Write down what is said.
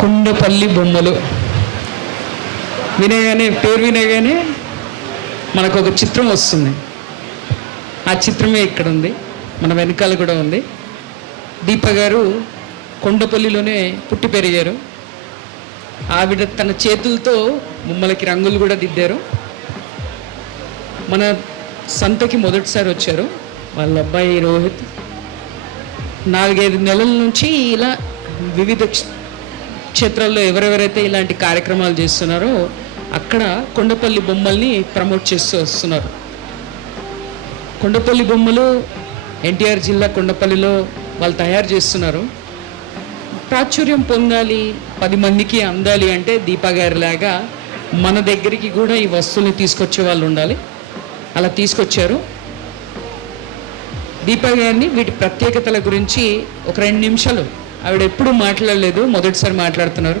కొండపల్లి బొమ్మలు పేరు వినగానే మనకు ఒక చిత్రం వస్తుంది. ఆ చిత్రమే ఇక్కడ ఉంది, మన వెనకాల కూడా ఉంది. దీప గారు కొండపల్లిలోనే పుట్టి పెరిగారు. ఆవిడ తన చేతులతో బొమ్మలకి రంగులు కూడా దిద్దారు. మన సంతకి మొదటిసారి వచ్చారు. వాళ్ళ అబ్బాయి రోహిత్ 4-5 నెలల నుంచి ఇలా వివిధ క్షేత్రాల్లో ఎవరెవరైతే ఇలాంటి కార్యక్రమాలు చేస్తున్నారో అక్కడ కొండపల్లి బొమ్మల్ని ప్రమోట్ చేస్తూ వస్తున్నారు. కొండపల్లి బొమ్మలు ఎన్టీఆర్ జిల్లా కొండపల్లిలో వాళ్ళు తయారు చేస్తున్నారు. ప్రాచుర్యం పొందాలి, 10 మందికి అందాలి అంటే దీపా గారిలాగా మన దగ్గరికి కూడా ఈ వస్తువుని తీసుకొచ్చే వాళ్ళు ఉండాలి. అలా తీసుకొచ్చారు. దీపా గారిని వీటి ప్రత్యేకతల గురించి ఒక 2 నిమిషాలు, ఆవిడ ఎప్పుడూ మాట్లాడలేదు, మొదటిసారి మాట్లాడుతున్నారు.